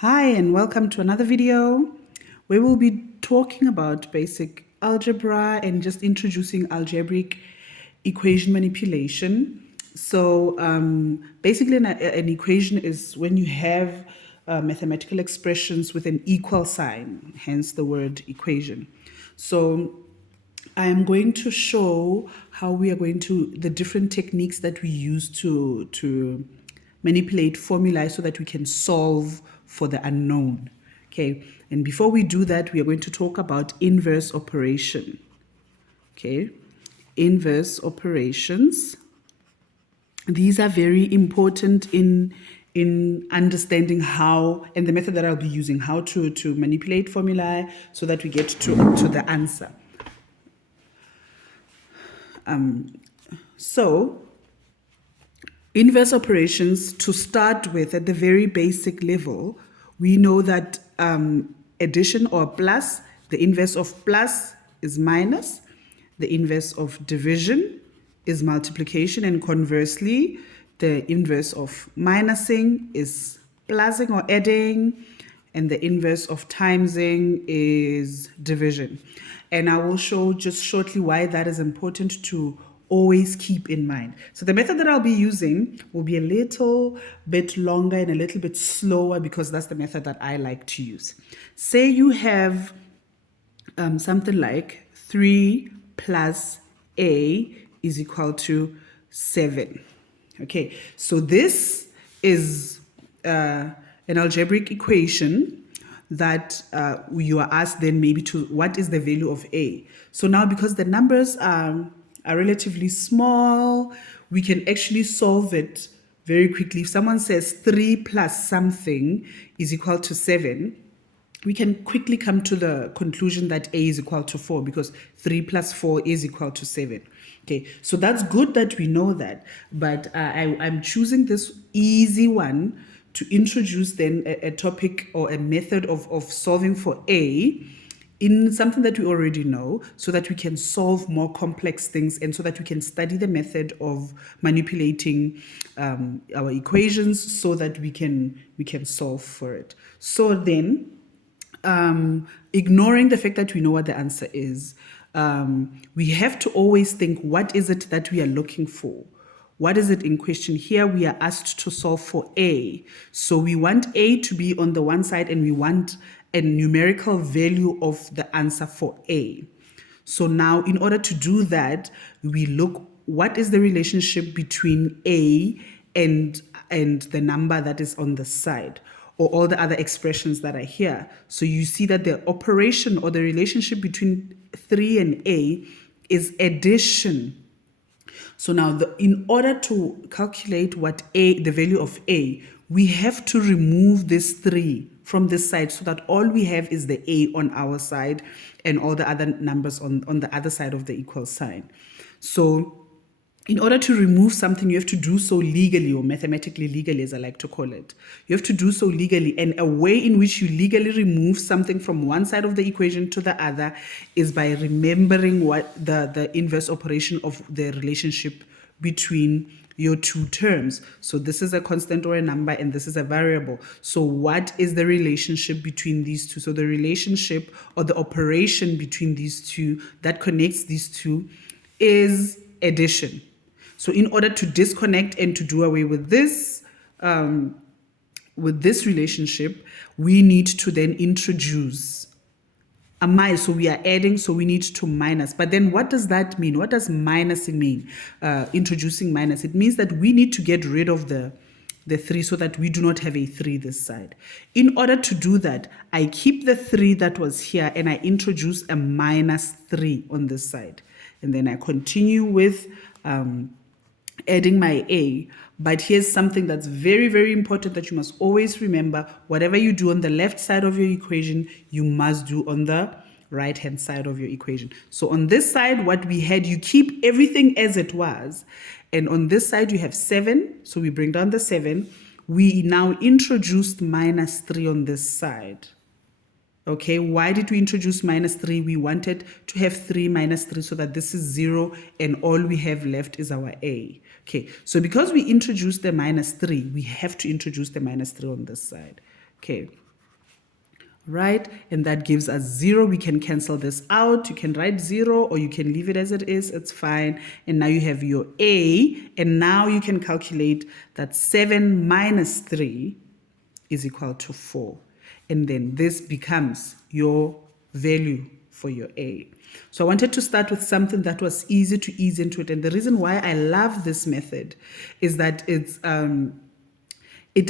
Hi and welcome to another video where we'll be talking about basic algebra and just introducing algebraic equation manipulation. So basically an equation is when you have mathematical expressions with an equal sign, hence the word equation. So I am going to show how we are going to, the different techniques that we use to manipulate formulae so that we can solve for the unknown. Okay, and before we do that, we are going to talk about inverse operation. Okay, inverse operations. These are very important in understanding how, and the method that I'll be using, how to manipulate formulae so that we get to the answer. So, inverse operations, to start with, at the very basic level, we know that addition or plus, the inverse of plus is minus, the inverse of division is multiplication, and conversely, the inverse of minusing is plusing or adding, and the inverse of timesing is division. And I will show just shortly why that is important to always keep in mind. So the method that I'll be using will be a little bit longer and a little bit slower because that's the method that I like to use. Say you have something like 3 plus a is equal to 7. Okay, so this is an algebraic equation that you are asked then maybe to what is the value of a. So now because the numbers are relatively small, we can actually solve it very quickly. If someone says 3 plus something is equal to 7, we can quickly come to the conclusion that a is equal to 4 because 3 plus 4 is equal to 7. Okay, so that's good that we know that, but I'm choosing this easy one to introduce then a topic or a method of solving for a in something that we already know so that we can solve more complex things and so that we can study the method of manipulating our equations so that we can solve for it. So then, ignoring the fact that we know what the answer is, we have to always think, what is it that we are looking for? What is it in question? Here we are asked to solve for a. So we want a to be on the one side and we want a numerical value of the answer for a. So now in order to do that, we look, what is the relationship between a and the number that is on the side, or all the other expressions that are here. So you see that the operation or the relationship between 3 and a is addition. So now in order to calculate what the value of a, we have to remove this 3 from this side so that all we have is the a on our side and all the other numbers on the other side of the equal sign. So in order to remove something, you have to do so legally, or mathematically legally, as I like to call it. You have to do so legally. And a way in which you legally remove something from one side of the equation to the other is by remembering what the inverse operation of the relationship between your two terms. So this is a constant or a number, and this is a variable. So what is the relationship between these two? So the relationship or the operation between these two that connects these two is addition. So in order to disconnect and to do away with this relationship, we need to then introduce a minus. So we are adding, so we need to minus. But then what does that mean? What does minusing mean? Introducing minus. It means that we need to get rid of the 3 so that we do not have a 3 this side. In order to do that, I keep the 3 that was here and I introduce a minus 3 on this side. And then I continue with adding my a. But here's something that's very, very important that you must always remember. Whatever you do on the left side of your equation, you must do on the right-hand side of your equation. So on this side, what we had, you keep everything as it was. And on this side, you have 7. So we bring down the 7. We now introduced minus 3 on this side. Okay, why did we introduce minus 3? We wanted to have 3 minus 3 so that this is 0 and all we have left is our a. Okay, so because we introduced the minus 3, we have to introduce the minus 3 on this side. Okay, right? And that gives us 0. We can cancel this out. You can write 0 or you can leave it as it is. It's fine. And now you have your A. And now you can calculate that 7 minus 3 is equal to 4. And then this becomes your value for your A. So I wanted to start with something that was easy to ease into it. And the reason why I love this method is that it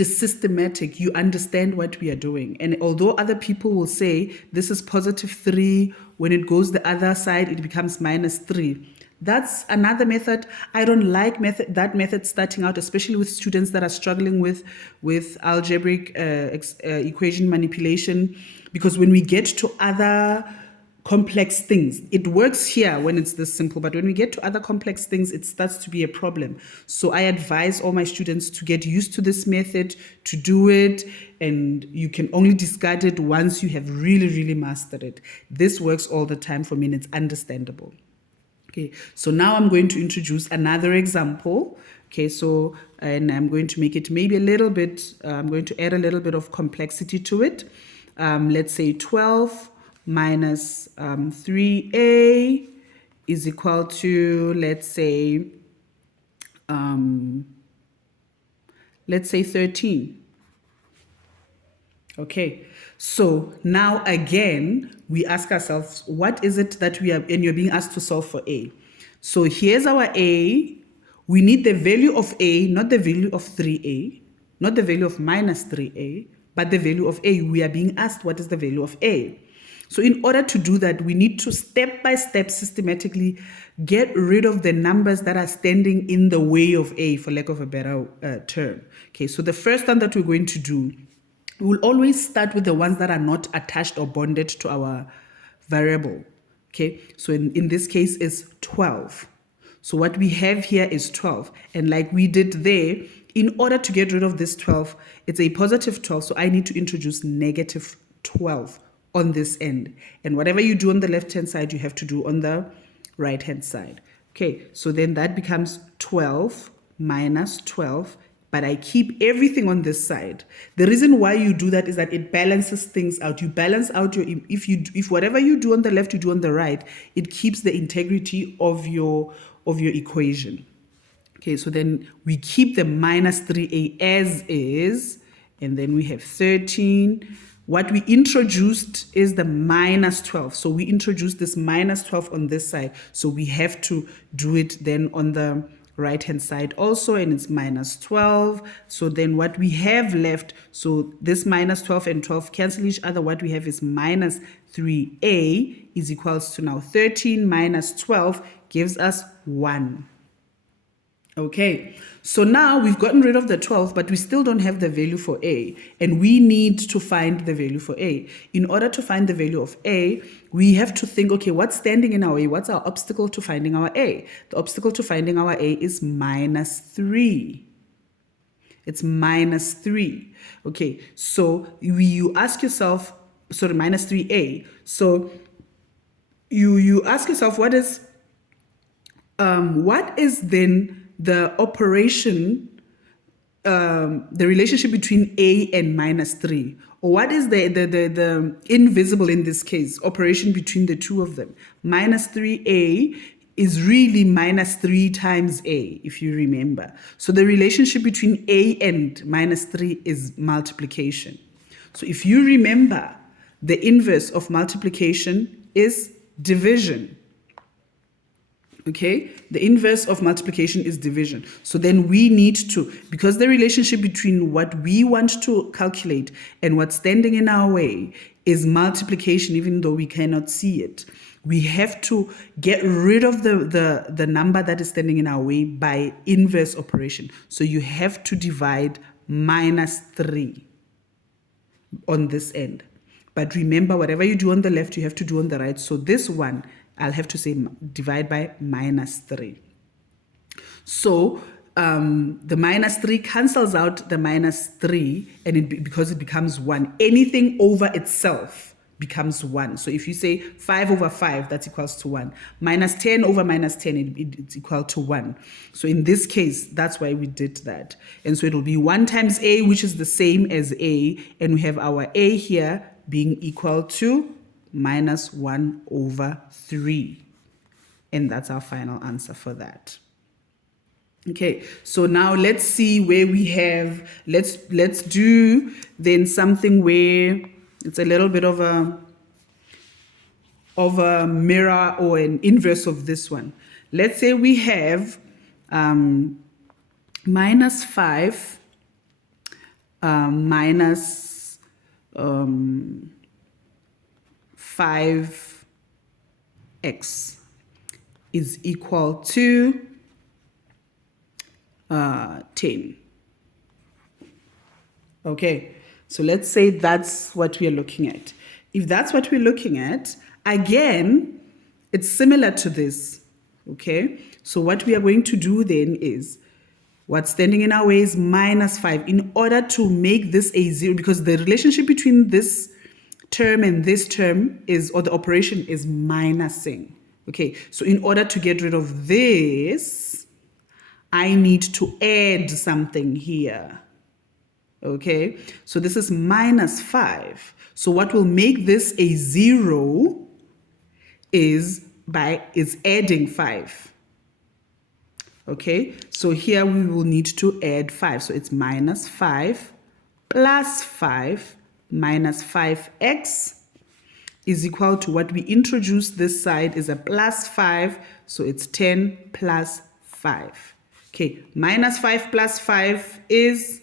is systematic. You understand what we are doing. And although other people will say this is positive 3, when it goes the other side, it becomes minus 3. That's another method. I don't like that method starting out, especially with students that are struggling with algebraic equation manipulation, because when we get to other complex things, it works here when it's this simple, but when we get to other complex things, it starts to be a problem. So I advise all my students to get used to this method, to do it, and you can only discard it once you have really, really mastered it. This works all the time for me and it's understandable. Okay, so now I'm going to introduce another example. Okay, so, and I'm going to make it maybe a little bit, I'm going to add a little bit of complexity to it. Let's say 12 minus 3a is equal to, let's say 13. Okay, so now again, we ask ourselves, what is it that we are, and you're being asked to solve for A. So here's our A. We need the value of A, not the value of 3A, not the value of minus 3A, but the value of A. We are being asked what is the value of A. So in order to do that, we need to step by step systematically get rid of the numbers that are standing in the way of A, for lack of a better term. Okay, so the first one that we're going to do, we'll always start with the ones that are not attached or bonded to our variable. Okay, so in this case is 12. So what we have here is 12. And like we did there, in order to get rid of this 12, it's a positive 12. So I need to introduce negative 12 on this end. And whatever you do on the left-hand side, you have to do on the right-hand side. Okay, so then that becomes 12 minus 12. But I keep everything on this side. The reason why you do that is that it balances things out. You balance out your, if whatever you do on the left, you do on the right, it keeps the integrity of your equation. Okay, so then we keep the minus 3a as is, and then we have 13. What we introduced is the minus 12. So we introduced this minus 12 on this side. So we have to do it then on the right hand side also, and it's minus 12. So then what we have left, so this minus 12 and 12 cancel each other. What we have is minus 3a is equals to now 13 minus 12 gives us 1. Okay, so now we've gotten rid of the 12, but we still don't have the value for A, and we need to find the value for A. In order to find the value of A, we have to think, okay, what's standing in our way? What's our obstacle to finding our A? The obstacle to finding our A is minus 3. It's minus 3. Okay, so you ask yourself, sorry, minus 3A. So you ask yourself, what is then the operation, the relationship between A and minus 3? Or what is the invisible in this case, operation between the two of them? Minus 3A is really minus 3 times A, if you remember. So the relationship between A and minus 3 is multiplication. So if you remember, the inverse of multiplication is division. Okay, the inverse of multiplication is division. So then we need to, because the relationship between what we want to calculate and what's standing in our way is multiplication, even though we cannot see it, we have to get rid of the number that is standing in our way by inverse operation. So you have to divide minus 3 on this end. But remember, whatever you do on the left, you have to do on the right. So this one, I'll have to say divide by minus 3. So the minus 3 cancels out the minus 3, and because it becomes 1. Anything over itself becomes 1. So if you say 5 over 5, that's equals to 1. Minus 10 over minus 10, it's equal to 1. So in this case, that's why we did that. And so it will be 1 times A, which is the same as A, and we have our A here being equal to minus 1 over 3. And that's our final answer for that. Okay, so now let's see where we have, let's do then something where it's a little bit of a mirror or an inverse of this one. Let's say we have minus 5 minus 5x is equal to 10. Okay, so let's say that's what we are looking at. If that's what we're looking at, again, it's similar to this. Okay, so what we are going to do then is, what's standing in our way is minus 5. In order to make this a 0, because the relationship between this term and this term is, or the operation is minusing. Okay, so in order to get rid of this, I need to add something here. Okay, so this is minus 5. So what will make this a 0 is adding 5. Okay, so here we will need to add 5. So it's minus 5 plus 5 minus 5x is equal to what we introduced this side is a plus 5. So it's 10 plus 5. Okay, minus 5 plus 5 is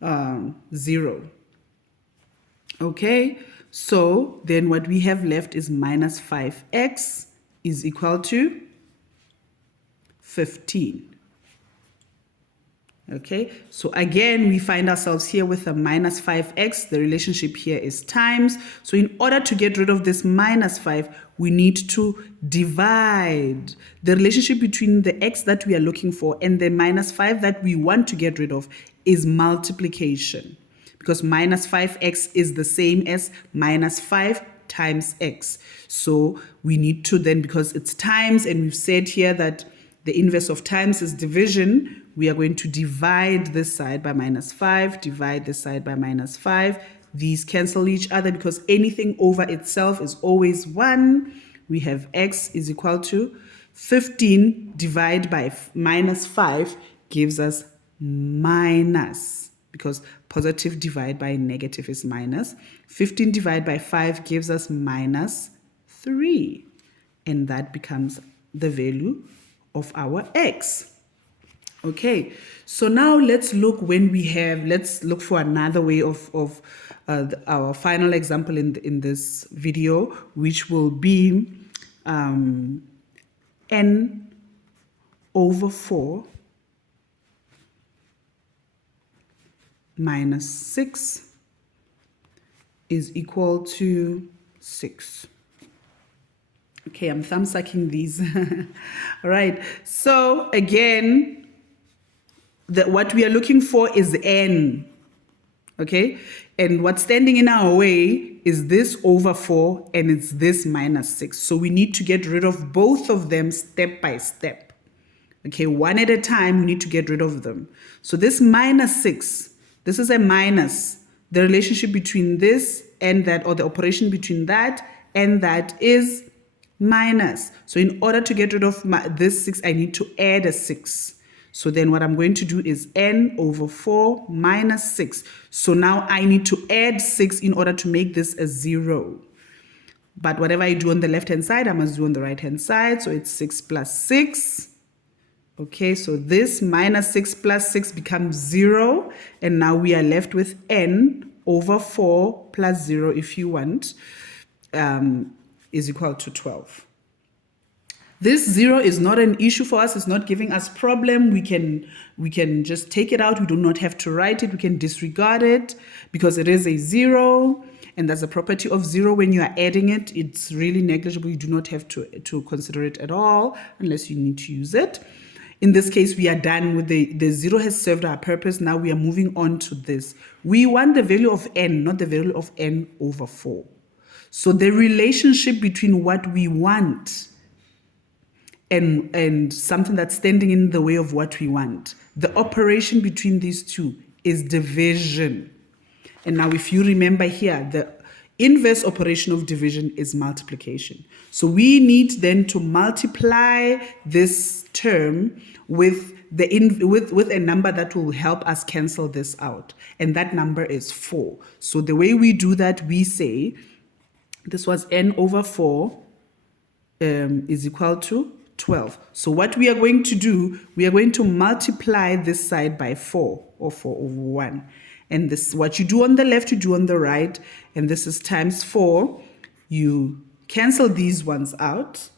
0. Okay, so then what we have left is minus 5x is equal to 15. Okay, so again, we find ourselves here with a minus 5x. The relationship here is times. So in order to get rid of this minus 5, we need to divide. The relationship between the x that we are looking for and the minus 5 that we want to get rid of is multiplication. Because minus 5x is the same as minus 5 times x. So we need to then, because it's times, and we've said here that the inverse of times is division, we are going to divide this side by minus 5, divide this side by minus 5. These cancel each other because anything over itself is always 1. We have x is equal to 15 divided by minus 5 gives us minus, because positive divided by negative is minus. 15 divided by 5 gives us minus 3. And that becomes the value of our x. Okay, so now let's look let's look for another way of our final example in this video, which will be n over 4 minus 6 is equal to 6. Okay, I'm thumb sucking these. All right, so again, what we are looking for is n. Okay, and what's standing in our way is this over 4 and it's this minus 6. So we need to get rid of both of them step by step. Okay, one at a time, we need to get rid of them. So this minus 6, this is a minus. The relationship between this and that, or the operation between that and that, is minus. So in order to get rid of this 6, I need to add a 6. So then what I'm going to do is n over 4 minus 6. So now I need to add 6 in order to make this a 0. But whatever I do on the left-hand side, I must do on the right-hand side. So it's 6 plus 6. Okay, so this minus 6 plus 6 becomes 0. And now we are left with n over 4 plus 0, if you want, is equal to 12. This 0 is not an issue for us. It's not giving us problem. We can just take it out. We do not have to write it. We can disregard it because it is a 0. And that's a property of 0. When you are adding it, it's really negligible. You do not have to consider it at all unless you need to use it. In this case, we are done with the 0 has served our purpose. Now we are moving on to this. We want the value of n, not the value of n over 4. So the relationship between what we want and something that's standing in the way of what we want, the operation between these two is division. And now if you remember here, the inverse operation of division is multiplication. So we need then to multiply this term with with a number that will help us cancel this out. And that number is 4. So the way we do that, we say this was n over 4 is equal to 12. So what we are going to do, we are going to multiply this side by 4, or 4 over 1. And this, what you do on the left, you do on the right. And this is times 4. You cancel these ones out,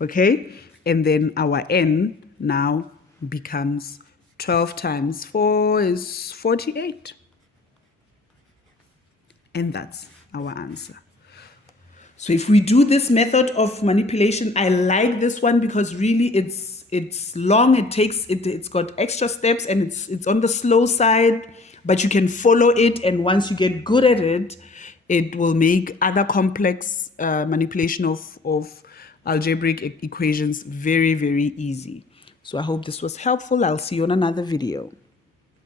okay? And then our n now becomes 12 times 4 is 48. And that's our answer. So if we do this method of manipulation, I like this one because really it's long, it's got extra steps, and it's on the slow side, but you can follow it, and once you get good at it, it will make other complex manipulation of algebraic equations very, very easy. So I hope this was helpful. I'll see you on another video.